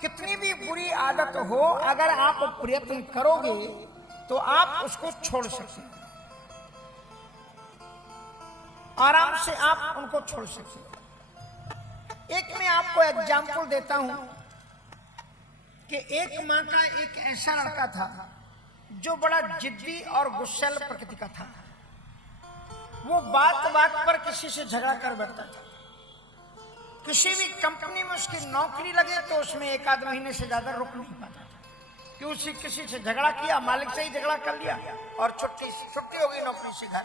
कितनी भी बुरी आदत हो, अगर आप प्रयत्न करोगे तो आप उसको छोड़ सकते हैं, आराम से आप उनको छोड़ सकते हैं। एक मैं आपको एग्जाम्पल देता हूं कि एक मां का एक ऐसा लड़का था जो बड़ा जिद्दी और गुस्सैल प्रकृति का था। वो बात बात पर किसी से झगड़ा कर बैठता था। किसी भी कंपनी में उसकी नौकरी लगे तो उसमें एक आध महीने से ज्यादा रुक नहीं पाता था कि उसी किसी से झगड़ा किया, मालिक से ही झगड़ा कर लिया और छुट्टी हो गई नौकरी से घर।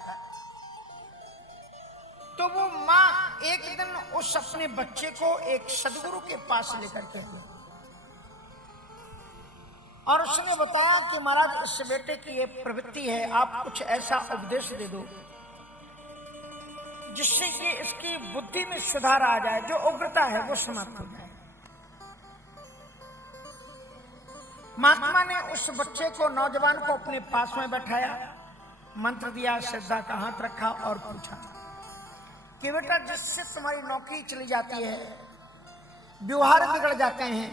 तो वो माँ एक दिन उस अपने बच्चे को एक सदगुरु के पास लेकर के गई और उसने बताया कि महाराज इस बेटे की ये प्रवृत्ति है, आप कुछ ऐसा उपदेश दे दो जिससे कि इसकी बुद्धि में सुधार आ जाए, जो उग्रता है वो समाप्त हो जाए। महात्मा ने उस बच्चे को, नौजवान को अपने पास में बैठाया, मंत्र दिया, श्रद्धा का हाथ रखा और पूछा कि बेटा जिससे तुम्हारी नौकरी चली जाती है, व्यवहार बिगड़ जाते हैं,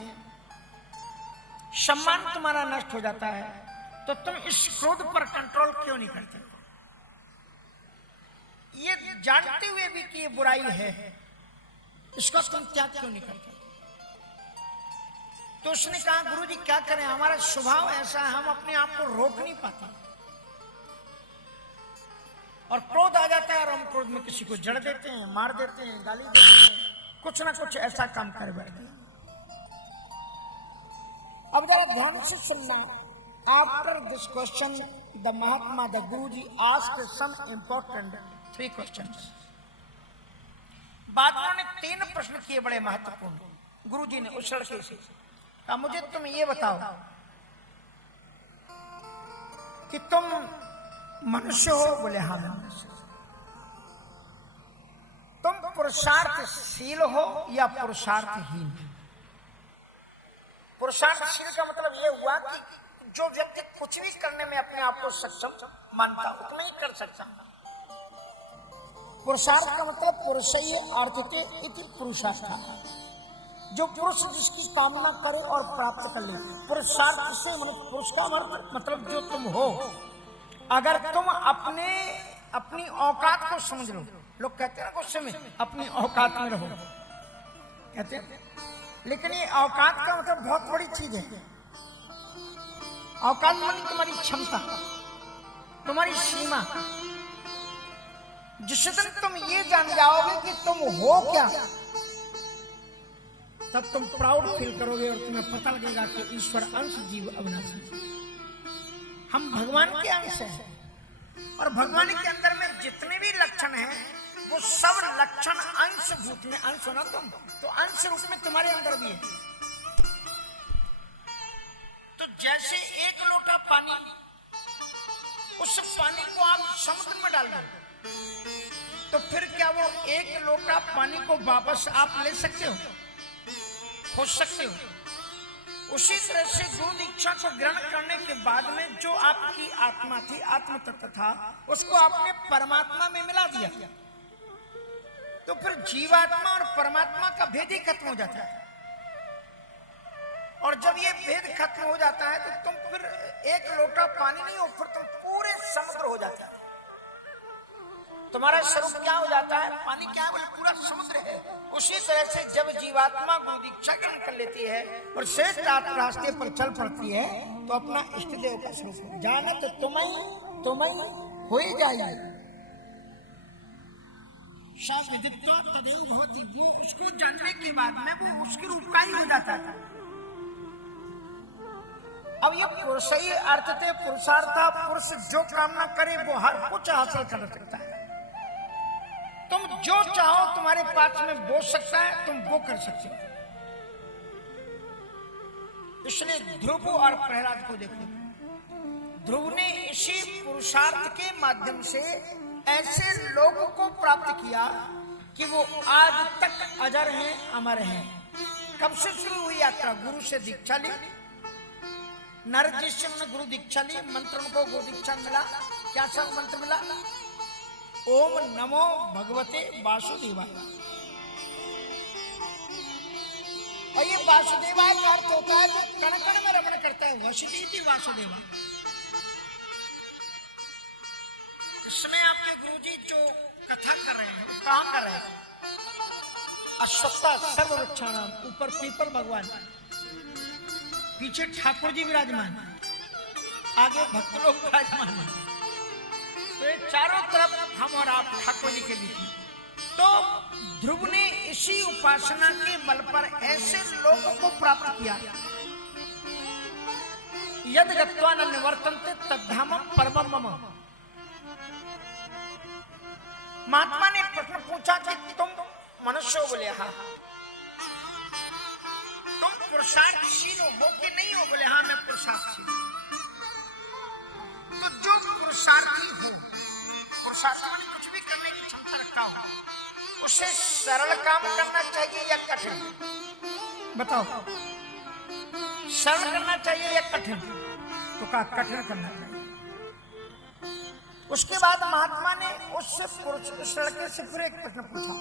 सम्मान तुम्हारा नष्ट हो जाता है, तो तुम इस क्रोध पर कंट्रोल क्यों नहीं करते? ये जानते हुए भी कि ये बुराई है, इसका तुम त्याग क्यों नहीं करते? तो उसने कहा गुरुजी क्या करें, हमारा स्वभाव ऐसा है, हम अपने आप को रोक नहीं पाते और क्रोध आ जाता है और हम क्रोध में किसी को जड़ देते हैं, मार देते हैं, गाली दे देते हैं, कुछ ना कुछ ऐसा काम कर बैठते हैं। अब जरा ध्यान से सुनना। After this question the Mahatma, the Guruji asked some important 3 questions. बाद में उन्होंने 3 प्रश्न किए बड़े महत्वपूर्ण। गुरुजी ने उस लड़के से कहा मुझे तुम ये बताओ कि तुम मनुष्य हो? बोले हाँ मैं मनुष्य। तुम पुरुषार्थशील हो या पुरुषार्थहीन? पुरुषार्थशील का मतलब यह हुआ कि जो व्यक्ति कुछ भी करने में अपने आप को सक्षम मानता उतना ही कर सकता। पुरुषार्थ का मतलब पुरुषय अर्थते इति पुरुषार्थ, जो पुरुष जिसकी कामना करे और प्राप्त कर ले। पुरुषार्थ से पुरुष का मतलब जो तुम हो, अगर तुम अपनी औकात को समझ लो। लोग कहते हैं गुस्से में अपनी औकात में रहो, कहते हैं, लेकिन ये औकात का मतलब बहुत बड़ी चीज है। औकात मानी तुम्हारी क्षमता, तुम्हारी सीमा। जिस दिन तुम ये जान जाओगे कि तुम हो क्या, तब तुम प्राउड फील करोगे और तुम्हें पता लगेगा कि ईश्वर अंश जीव अविनाशी, हम भगवान के अंश हैं और भगवान के अंदर में जितने भी लक्षण हैं वो सब लक्षण अंश भूत में। अंश हो ना तुम, तो अंश रूप में तुम्हारे अंदर भी है। तो जैसे 1 लोटा पानी, उस पानी को आप समुद्र में डाल दो तो फिर क्या वो 1 लोटा पानी को वापस आप ले सकते हो, खोज सकते हो? उसी तरह से गुरु दीक्षा को ग्रहण करने के बाद में जो आपकी आत्मा थी, आत्म तत्व था, उसको आपने परमात्मा में मिला दिया, तो फिर जीवात्मा और परमात्मा का भेद ही खत्म हो जाता है। और जब ये भेद खत्म हो जाता है तो तुम फिर 1 लोटा पानी नहीं हो, फिर तुम पूरे समुद्र हो जाता है। तुम्हारा स्वरूप क्या हो जाता है? पानी क्या है? पूरा समुद्र है। उसी तरह से जब जीवात्मा गुरु दीक्षा ग्रहण कर लेती है और श्रेष्ठ रास्ते पर चल पड़ती है तो अपना इष्ट देव का स्वरूप जाना तो तुम्हें हो ही जाएगा। उसको जानने के बाद में वो उसके रूप का ही हो जाता है। अब ये पुरुषय अर्थते पुरुषार्थ, पुरुष जो कामना करे वो हर कुछ हासिल कर सकता है। तुम जो चाहो तुम्हारे पास में बोल सकता है, तुम वो कर सकते हो। इसलिए ध्रुव और प्रहलाद को देखो, ध्रुव ने इसी पुरुषार्थ के माध्यम से ऐसे लोगों को प्राप्त किया कि वो आज तक अजर हैं, अमर हैं। कब से शुरू हुई यात्रा? गुरु से दीक्षा ली, नारद जी से गुरु दीक्षा ली, मंत्र उनको गुरु दीक्षा मिला। क्या सब मंत्र मिला? ओम नमो भगवते वासुदेवाय। और ये वासुदेवा का अर्थ होता है जो कण कण में रमण करता है, वसुदेव वासुदेवा। इसमें आपके गुरुजी जो कथा कर रहे हैं, कहाँ कर रहे हैं? अश्वत्था सर्ववृक्षाणाम, ऊपर पीपल भगवान, पीछे ठाकुर जी विराजमान, आगे भक्त लोग विराजमान। तो ये चारों तरफ हम और आप ठाकुर जी के बीच में। तो ध्रुव ने इसी उपासना के बल पर ऐसे लोगों को प्राप्त किया, यद गत्वा न निवर्तन्ते तद्धामं परमं मम। महात्मा ने प्रश्न पूछा कि तुम मनुष्य हो? बोले हाँ। तुम पुरुषार्थशील हो कि नहीं हो? बोले हाँ, मैं पुरुषार्थशील। तो जो पुरुषार्थी हो, पुरुषार्थी माने कुछ भी करने की क्षमता रखता हो, उसे सरल काम करना चाहिए या कठिन? बताओ, सरल करना चाहिए या कठिन? तो कहा कठिन करना चाहिए। उसके बाद महात्मा ने उस लड़के से फिर एक प्रश्न पूछा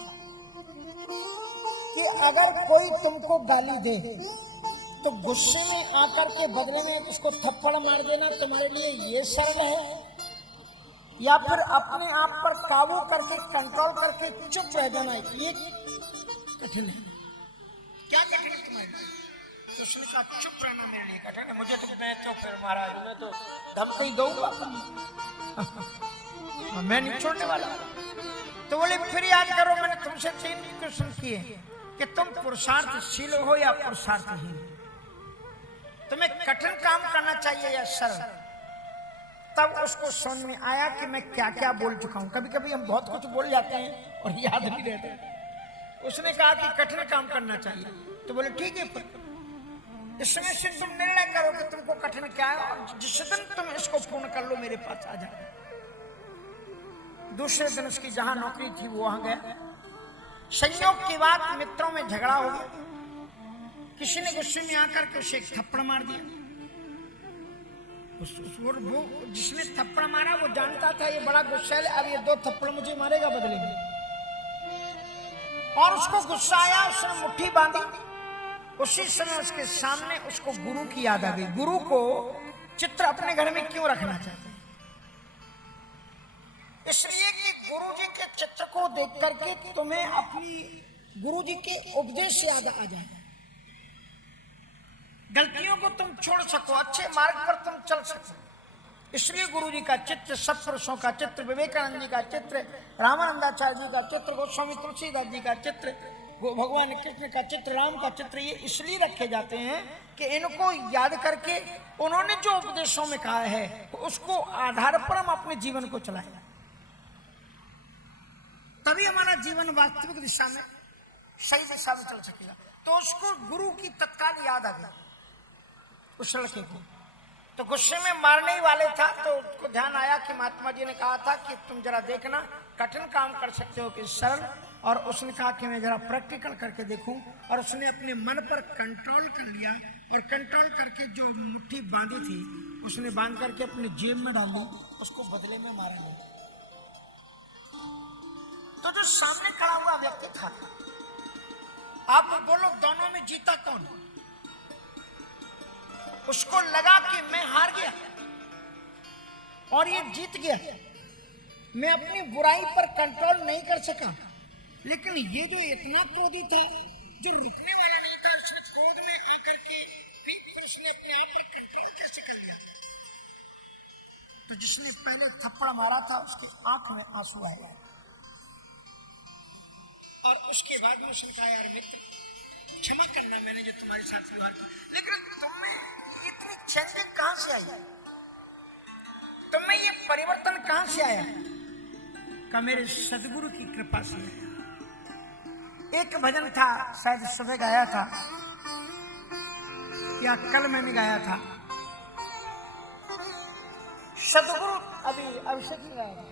कि अगर कोई तुमको गाली दे तो गुस्से में आकर के बदले में उसको थप्पड़ मार देना तुम्हारे लिए ये सरल है, या फिर अपने आप पर काबू करके कंट्रोल करके चुप रह जाना ये कठिन है? क्या कठिन है तुम्हारे लिए? तो उसने कहा चुप रहना मेरे लिए कठिन है। मुझे तो मैं तो फिर महाराज मैं तो धमकी ही दूंगा, मैं नहीं छोड़ने वाला। तो बोले फिर याद करो, मैंने तुमसे 3 क्वेश्चन किए कि तुम पुरुषार्थशील हो या पुरुषार्थहीन, तुम्हें कठिन काम करना चाहिए या सरल? तब उसको समझ में आया कि मैं क्या क्या बोल चुका हूं। कभी कभी हम बहुत कुछ बोल जाते हैं और याद नहीं रहते। उसने कहा कि कठिन काम करना चाहिए। तो बोले ठीक है, इसमें से तुम निर्णय करो कि तुमको कठिन क्या है, और जिस दिन तुम इसको पूर्ण कर लो मेरे पास आ जाओ। दूसरे दिन उसकी जहां नौकरी थी वो वहां गया। संयोग की बात, मित्रों में झगड़ा हो गया, किसी ने गुस्से में आकर के उसे एक थप्पड़ मार दिया। वो जिसने थप्पड़ मारा वो जानता था ये बड़ा गुस्सा है, अब ये 2 थप्पड़ मुझे मारेगा बदले में, और उसको गुस्सा आया, उसने मुट्ठी बांधी। उसी समय उसके सामने उसको गुरु की याद आ गई। गुरु को चित्र अपने घर में क्यों रखना चाहते? इसलिए कि गुरु जी के चित्र को देख करके तुम्हें अपनी गुरु जी के उपदेश याद आ जाए, गलतियों को तुम छोड़ सको, अच्छे मार्ग पर तुम चल सको। इसलिए गुरु जी का चित्र, सत्पुरुषों का चित्र, विवेकानंद जी का चित्र, रामानंदाचार्य जी का चित्र, गोस्वामी तुलसीदास जी का चित्र, भगवान कृष्ण का चित्र, राम का चित्र, ये इसलिए रखे जाते हैं कि इनको याद करके उन्होंने जो उपदेशों में कहा है उसको आधार पर हम अपने जीवन को चलाएं, तभी हमारा जीवन वास्तविक दिशा में, सही दिशा में चल सकेगा। तो उसको गुरु की तत्काल याद आ गई उस लड़के को। तो गुस्से में मारने ही वाले था, तो उसको ध्यान आया कि महात्मा जी ने कहा था कि तुम जरा देखना कठिन काम कर सकते हो कि सरल, और उसने कहा कि मैं जरा प्रैक्टिकल करके देखूं। और उसने अपने मन पर कंट्रोल कर लिया, और कंट्रोल करके जो मुट्ठी बांधी थी उसने बांध करके अपने जेब में डाल दी, उसको बदले में मारा नहीं। तो जो सामने खड़ा हुआ व्यक्ति था, आप बोलो दोनों में जीता कौन? उसको लगा कि मैं हार गया और ये जीत गया, मैं अपनी बुराई पर कंट्रोल नहीं कर सका। लेकिन ये जो इतना क्रोधी था, जो रुकने वाला नहीं था, उसने क्रोध में आकर के फिर उसने अपने आप पर कंट्रोल कैसे कर लिया? तो जिसने पहले थप्पड़ मारा था उसकी आंख में आंसू आया, और उसके बाद में उसने कहा यार मित्र क्षमा करना, मैंने जो तुम्हारे साथ व्यवहार किया, लेकिन तुम्हें इतनी चेंजिंग कहां से आई? तुम्हें ये परिवर्तन कहां से आया? का मेरे सदगुरु की कृपा से आया। एक भजन था, शायद सुबह गाया था या कल मैंने गाया था, सदगुरु, अभी अभिषेक ने गाया था,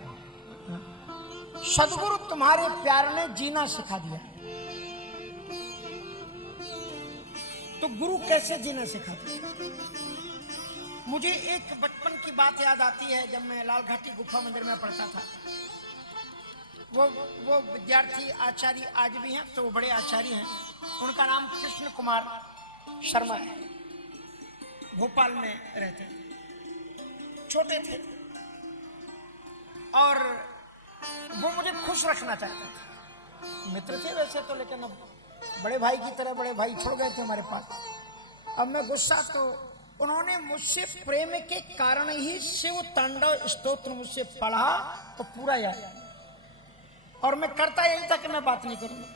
सदगुरु तुम्हारे प्यार ने जीना सिखा दिया। तो गुरु कैसे जीना सिखाते? मुझे एक बचपन की बात याद आती है, जब मैं लाल घाटी गुफा मंदिर में पढ़ता था। वो विद्यार्थी आचार्य आज भी हैं, तो वो बड़े आचार्य हैं। उनका नाम कृष्ण कुमार शर्मा है, भोपाल में रहते हैं, छोटे थे और वो मुझे खुश रखना चाहता था। मित्र थे वैसे तो, लेकिन अब बड़े भाई की तरह बड़े भाई छोड़ गए थे हमारे पास। अब मैं गुस्सा, तो उन्होंने मुझसे प्रेम के कारण ही से वो तांडव स्तोत्र मुझसे पढ़ा तो पूरा याद, और मैं करता यही था कि मैं बात नहीं करूंगा।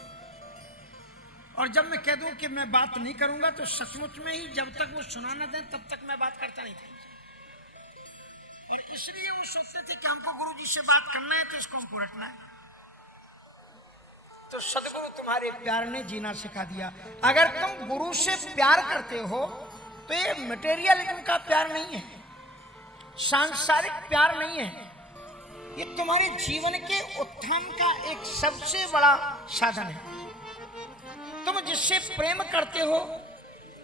और जब मैं कह दूं कि मैं बात नहीं करूंगा तो सचमुच में ही जब तक वो सुना न दें तब तक मैं बात करता नहीं था। और इसलिए वो सोचते थे कि हमको गुरु जी से बात करना है तो इसको हमको रटना है। तो सदगुरु तुम्हारे प्यार ने जीना सिखा दिया। अगर तुम गुरु से प्यार करते हो तो ये मटेरियलिज्म का प्यार नहीं है, सांसारिक प्यार नहीं है, ये तुम्हारे जीवन के उत्थान का एक सबसे बड़ा साधन है। तुम जिससे प्रेम करते हो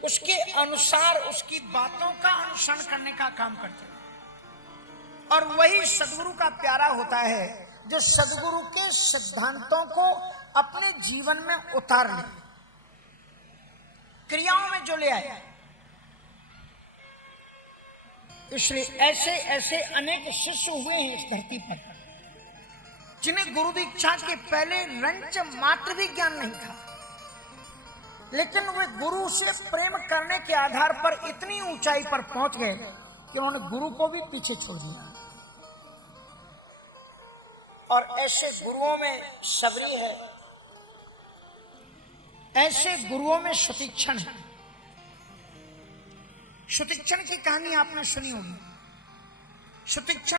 उसके अनुसार उसकी बातों का अनुसरण करने का काम करते हो, और वही सदगुरु का प्यारा होता है जो सदगुरु के सिद्धांतों को अपने जीवन में उतार ले, क्रियाओं में जो ले आए। इसलिए ऐसे ऐसे अनेक शिष्य हुए हैं इस धरती पर जिन्हें गुरु दीक्षा के पहले रंच मात्र भी ज्ञान नहीं था, लेकिन वे गुरु से प्रेम करने के आधार पर इतनी ऊंचाई पर पहुंच गए कि उन्होंने गुरु को भी पीछे छोड़ दिया। और ऐसे गुरुओं में सबरी है, ऐसे गुरुओं में सुतीक्षण है। सुतीक्षण की कहानी आपने सुनी होगी। सुतीक्षण